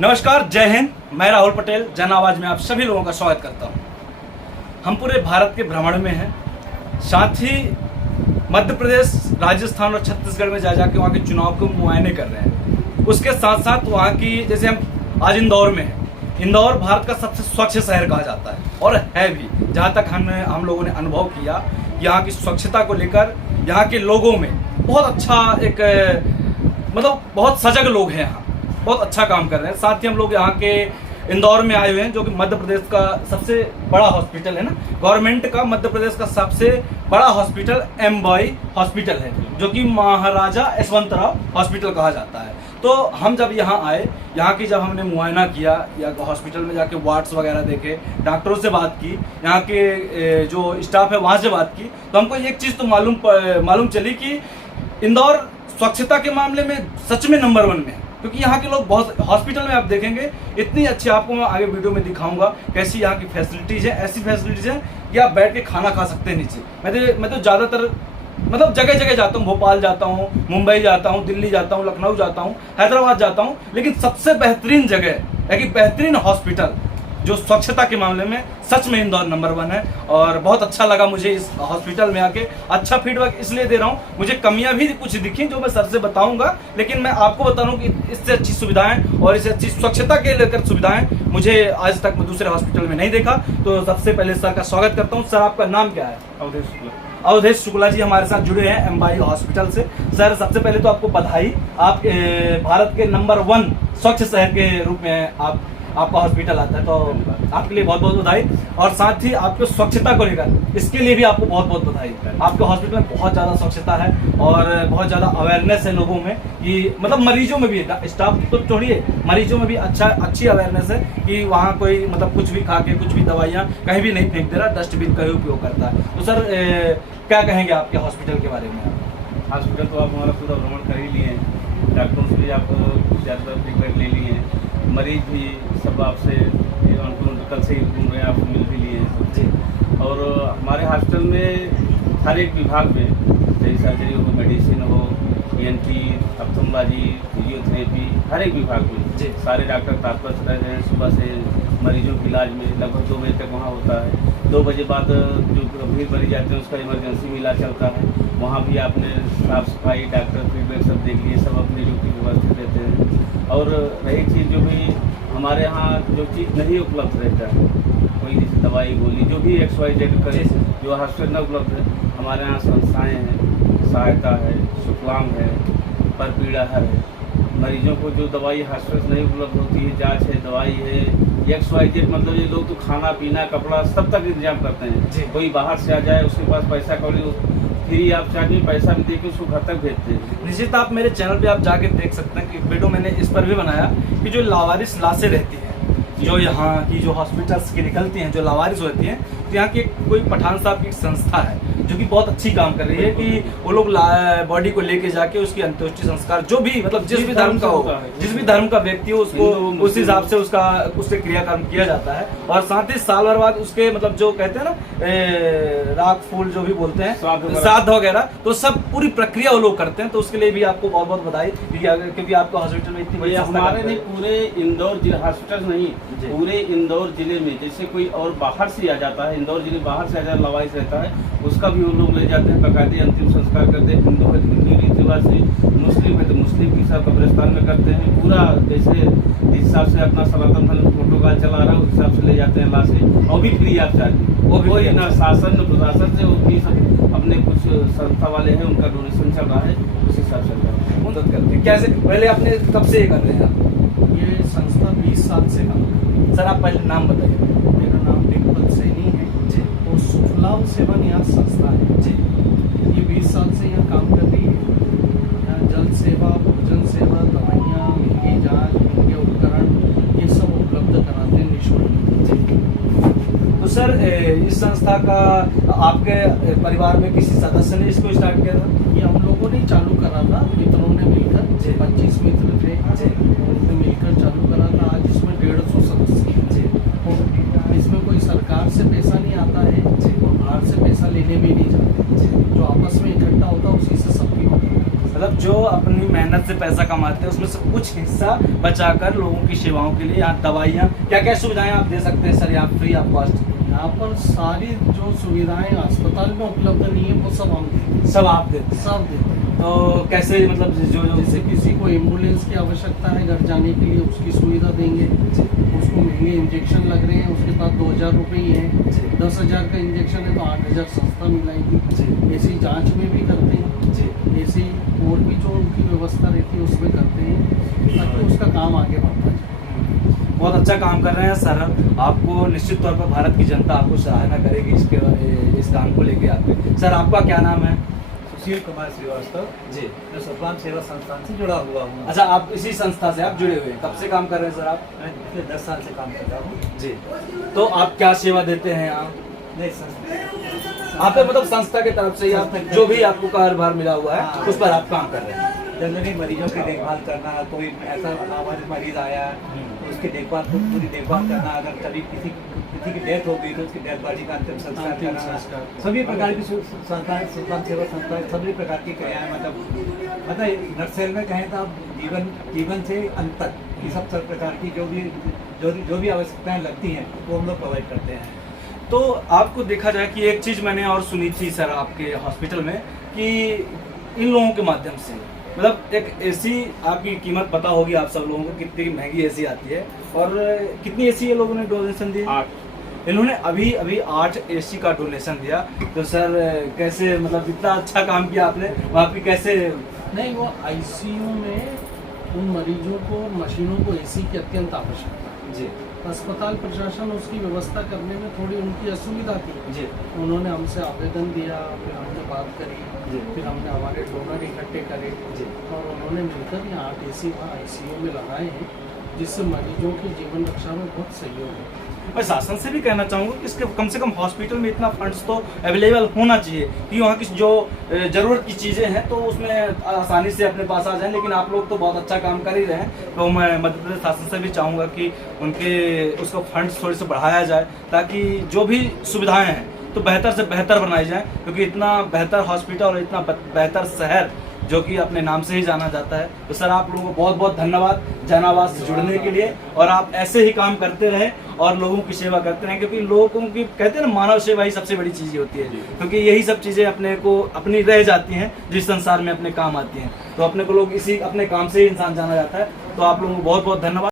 नमस्कार, जय हिंद। मैं राहुल पटेल जन आवाज में आप सभी लोगों का स्वागत करता हूं। हम पूरे भारत के भ्रमण में हैं, साथ ही मध्य प्रदेश, राजस्थान और छत्तीसगढ़ में जा जाके वहाँ के चुनाव को मुआयने कर रहे हैं। उसके साथ साथ वहाँ की, जैसे हम आज इंदौर में हैं, इंदौर भारत का सबसे स्वच्छ शहर कहा जाता है और है भी। जहाँ तक हम लोगों ने अनुभव किया, यहाँ की स्वच्छता को लेकर यहाँ के लोगों में बहुत अच्छा एक मतलब बहुत सजग लोग हैं, यहाँ बहुत अच्छा काम कर रहे हैं। साथ ही हम लोग यहाँ के इंदौर में आए हुए हैं, जो कि मध्य प्रदेश का सबसे बड़ा हॉस्पिटल है ना, गवर्नमेंट का मध्य प्रदेश का सबसे बड़ा हॉस्पिटल एमवाई हॉस्पिटल है, जो कि महाराजा यशवंतराव हॉस्पिटल कहा जाता है। तो हम जब यहाँ आए, यहाँ की जब हमने मुआयना किया या हॉस्पिटल में जाके वार्ड्स वगैरह देखे, डॉक्टरों से बात की, यहाँ के जो स्टाफ है वहाँ से बात की, तो हमको एक चीज़ तो मालूम चली कि इंदौर स्वच्छता के मामले में सच में नंबर 1 में है। क्योंकि यहाँ के लोग बहुत, हॉस्पिटल में आप देखेंगे इतनी अच्छी, आपको मैं आगे वीडियो में दिखाऊंगा कैसी यहाँ की फैसिलिटीज़ है। ऐसी फैसिलिटीज़ हैं कि आप बैठ के खाना खा सकते हैं नीचे। मैं तो ज़्यादातर मतलब जगह जगह जाता हूँ, भोपाल जाता हूँ, मुंबई जाता हूँ, दिल्ली जाता हूँ, लखनऊ जाता हूँ, हैदराबाद जाता हूँ, लेकिन सबसे बेहतरीन जगह है कि बेहतरीन हॉस्पिटल जो स्वच्छता के मामले में सच में इंदौर नंबर 1 है। और बहुत अच्छा लगा मुझे इस हॉस्पिटल में आके। अच्छा फीडबैक इसलिए दे रहा हूँ, मुझे कमियां भी कुछ दिखी जो मैं सर से बताऊंगा, लेकिन मैं आपको बता रहा हूँ कि इससे अच्छी सुविधाएं और इससे अच्छी स्वच्छता के लेकर सुविधाएं मुझे आज तक मैं दूसरे हॉस्पिटल में नहीं देखा। तो सबसे पहले सर का स्वागत करता हूँ। सर, आपका नाम क्या है? अवधेश शुक्ला। अवधेश शुक्ला जी हमारे साथ जुड़े हैं एमवाई हॉस्पिटल से। सर, सबसे पहले तो आपको बधाई, आप भारत के नंबर 1 स्वच्छ शहर के रूप में आपका हॉस्पिटल आता है, तो आपके लिए बहुत बहुत बधाई। और साथ ही आपको स्वच्छता को लेकर, इसके लिए भी आपको बहुत बहुत बधाई। आपके हॉस्पिटल में बहुत ज़्यादा स्वच्छता है और बहुत ज़्यादा अवेयरनेस है लोगों में, कि मतलब मरीजों में भी, स्टाफ तो छोड़िए, मरीजों में भी अच्छी अवेयरनेस है कि वहाँ कोई मतलब कुछ भी खा के कुछ भी दवाइयाँ कहीं भी नहीं फेंक दे रहा, डस्टबिन का ही उपयोग करता है। तो सर, क्या कहेंगे आपके हॉस्पिटल के बारे में? हॉस्पिटल तो आप हमारा पूरा भ्रमण कर ही लिए हैं, डॉक्टरों से भी आप ज़्यादा फीडबैक ले लिए हैं, मरीज भी सब आपसे कल से ही घूम रहे हैं, आपको मिल भी लिए हैं जी। और हमारे हॉस्पिटल में हर एक विभाग में, जैसे सर्जरी हो, मेडिसिन हो, ENT, ऑप्थेल्मोलॉजी, फिजियोथेरेपी, हर एक विभाग में जी सारे डॉक्टर तत्पर रहते हैं। सुबह से मरीजों के इलाज में लगभग 2 बजे तक वहाँ होता है। 2 बजे बाद जो गंभीर मरीज आते हैं उसका इमरजेंसी में इलाज चलता है। वहाँ भी आपने साफ सफाई, डॉक्टर फीडबैक सब देख लिए, सब अपनी ड्यूटी व्यवस्थित रहते हैं। और रही चीज़ जो भी हमारे यहाँ जो चीज़ नहीं उपलब्ध रहता है, कोई जैसे दवाई गोली जो भी XYZ करे जो हॉस्पिटल में उपलब्ध है, हमारे यहाँ संस्थाएँ हैं, सहायता है, सुफलाम है, परपीड़ा है। मरीजों को जो दवाई हॉस्पिटल नहीं उपलब्ध होती है, जांच है, दवाई है, XYZ, मतलब ये लोग तो खाना पीना कपड़ा सब तक इंतजाम करते हैं। कोई बाहर से आ जाए, उसके पास पैसा कौड़ी फ्री, आप चाहिए पैसा भी देके उसको घर तक भेजते हैं। निश्चित आप मेरे चैनल पे आप जाके देख सकते हैं कि वीडियो मैंने इस पर भी बनाया कि जो लावारिस लाशें रहती हैं, जो यहाँ की जो हॉस्पिटल्स की निकलती हैं, जो लावारिस होती हैं, तो यहाँ की कोई पठान साहब की संस्था है जो कि बहुत अच्छी काम कर रही है कि वो लोग बॉडी को लेके जाके उसकी अंत्येष्टि संस्कार, जो भी मतलब जिस भी धर्म का हो, जिस भी धर्म का व्यक्ति हो, उसको उस हिसाब से उसके क्रियाकर्म किया जाता है। और साथ ही साल भर बाद उसके मतलब जो कहते हैं ना, राख फूल जो भी बोलते हैं, श्राद्ध वगैरह, तो सब पूरी प्रक्रिया वो लोग करते हैं। तो उसके लिए भी आपको बहुत बहुत बधाई, क्योंकि आपका हॉस्पिटल में इतनी बड़ी हमारे नहीं, पूरे इंदौर जिले, हॉस्पिटल नहीं, पूरे इंदौर जिले में जैसे कोई और बाहर से आ जाता है, इंदौर जिले बाहर से आ जाता, लवाइस रहता है, उसका भी वो लोग ले जाते हैं, बाकायदे अंतिम संस्कार करते हैं। हिंदू है तो हिंदू रीति रिवाज से, मुस्लिम है तो मुस्लिम के साथ कब्रिस्तान में करते हैं। पूरा जैसे जिस हिसाब से अपना सनातन धर्म प्रोटोकॉल चला रहा है उस हिसाब से ले जाते हैं लाशें, और भी फ्री आप चाहिए। वो भी ना शासन न प्रशासन से, वो भी अपने कुछ संस्था वाले हैं, उनका डोनेशन चल रहा है, उस हिसाब से मदद करते हैं। कैसे, पहले अपने कब से ये कर रहे हैं आप? ये संस्था 20 साल से काम कर रही है। सर, आप पहले नाम बताइए। मेरा नाम डिम्पल सैनी है जी। तो सुफलाम सेवा न्यास संस्था है जी, ये 20 साल से यहाँ काम कर रही है। यहाँ जल सेवा, भोजन सेवा, दवाइयाँ, महंगी जाँच, महंगे उपकरण, ये सब उपलब्ध कराते हैं निःशुल्क जी। तो सर, इस संस्था का आपके परिवार में किसी सदस्य ने इसको स्टार्ट किया था? ये हम लोगों ने चालू करा था, मित्रों ने मिलकर, 25 मित्र थे, उन्होंने मिलकर चालू करा था। आज इसमें 150 सदस्य हैं। इसमें कोई सरकार से पैसा नहीं आता है और बाहर से पैसा लेने भी नहीं जाते, जो आपस में इकट्ठा होता है उसी से सबकी होती है। मतलब जो अपनी मेहनत से पैसा कमाते हैं उसमें से कुछ हिस्सा बचाकर लोगों की सेवाओं के लिए यहाँ दवाइयाँ क्या क्या सुविधाएं आप दे सकते हैं सर यहाँ फ्री ऑफ कॉस्ट? यहाँ पर सारी जो सुविधाएं अस्पताल में उपलब्ध नहीं है वो सब हम देते हैं, सब आप देते हैं। सब देते हैं। तो कैसे मतलब जो जैसे किसी को एम्बुलेंस की आवश्यकता है घर जाने के लिए उसकी सुविधा देंगे, उसको महंगे इंजेक्शन लग रहे हैं उसके पास 2000 रुपये ही है, 10,000 का इंजेक्शन है तो 8,000 संस्था मिलाएगी। ऐसी जांच में भी करते हैं, ऐसी और भी जो उनकी व्यवस्था रहती है उसमें करते हैं ताकि उसका काम आगे बढ़ता जाए। बहुत अच्छा काम कर रहे हैं सर। आपको निश्चित तौर पर भारत की जनता आपको सराहना करेगी इस काम को लेके आपके। सर आपका क्या नाम है? सुशील कुमार श्रीवास्तव जी। मैं सोपान सेवा संस्थान से जुड़ा हुआ हूँ। अच्छा, आप इसी संस्था से आप जुड़े हुए हैं, कब से काम कर रहे हैं सर आप? मैं पिछले 10 साल से काम कर रहा हूँ। जी। तो आप क्या सेवा देते हैं यहाँ? नहीं संस्था आप मतलब संस्था की तरफ से या जो भी आपको कार्यभार मिला हुआ है उस पर आप काम कर रहे हैं? जनरली मरीजों की देखभाल करना, कोई ऐसा हमारे मरीज आया तो उसकी देखभाल पूरी देखभाल करना, अगर कभी किसी की डेथ हो गई तो उसकी डेथ बॉडी का अंतिम संस्कार अंतिम करना, संस्कार। सभी प्रकार की संस्थाएं सोपान सेवा संस्थाएं सभी प्रकार की क्रियाएं मतलब नक्सल में कहें तो आप जीवन से अंत तक की सब प्रकार की जो भी आवश्यकताएं लगती हैं वो हम लोग प्रोवाइड करते हैं। तो आपको देखा जाए कि एक चीज़ मैंने और सुनी थी सर आपके हॉस्पिटल में कि इन लोगों के माध्यम से मतलब एक एसी आपकी कीमत पता होगी आप सब लोगों को कितनी महंगी एसी आती है और कितनी एसी ये लोगों ने डोनेशन दी? 8। इन्होंने अभी 8 एसी का डोनेशन दिया। तो सर कैसे मतलब इतना अच्छा काम किया आपने वहाँ पे कैसे? नहीं, वो आईसीयू में उन मरीजों को मशीनों को एसी की अत्यंत आवश्यकता है जी अस्पताल प्रशासन उसकी व्यवस्था करने में थोड़ी उनकी असुविधा थी जी। उन्होंने हमसे आवेदन दिया, फिर हमने बात करी, जी। फिर हमने हमारे डोनर इकट्ठे करे जी। और उन्होंने मिलकर यहाँ 8 एसी वहाँ आईसीयू में लगाए हैं जिससे मरीजों की जीवन रक्षा में बहुत सहयोग है। मैं शासन से भी कहना चाहूँगा कि इसके कम से कम हॉस्पिटल में इतना फंड्स तो अवेलेबल होना चाहिए कि वहाँ की जो ज़रूरत की चीज़ें हैं तो उसमें आसानी से अपने पास आ जाएं। लेकिन आप लोग तो बहुत अच्छा काम कर ही रहे हैं, तो मैं मध्य प्रदेश शासन से भी चाहूँगा कि उनके उसको फंड्स थोड़े से बढ़ाया जाए ताकि जो भी सुविधाएँ हैं तो बेहतर से बेहतर बनाई जाए, क्योंकि इतना बेहतर हॉस्पिटल और इतना बेहतर शहर जो कि अपने नाम से ही जाना जाता है। तो सर आप लोगों को बहुत बहुत धन्यवाद जहानाबाद से जुड़ने के लिए, और आप ऐसे ही काम करते रहें और लोगों की सेवा करते रहें, क्योंकि लोगों की कहते हैं ना मानव सेवा ही सबसे बड़ी चीज़ होती है, क्योंकि यही सब चीज़ें अपने को अपनी रह जाती हैं जिस संसार में अपने काम आती हैं। तो अपने को लोग इसी अपने काम से ही इंसान जाना जाता है। तो आप लोगों को बहुत बहुत धन्यवाद।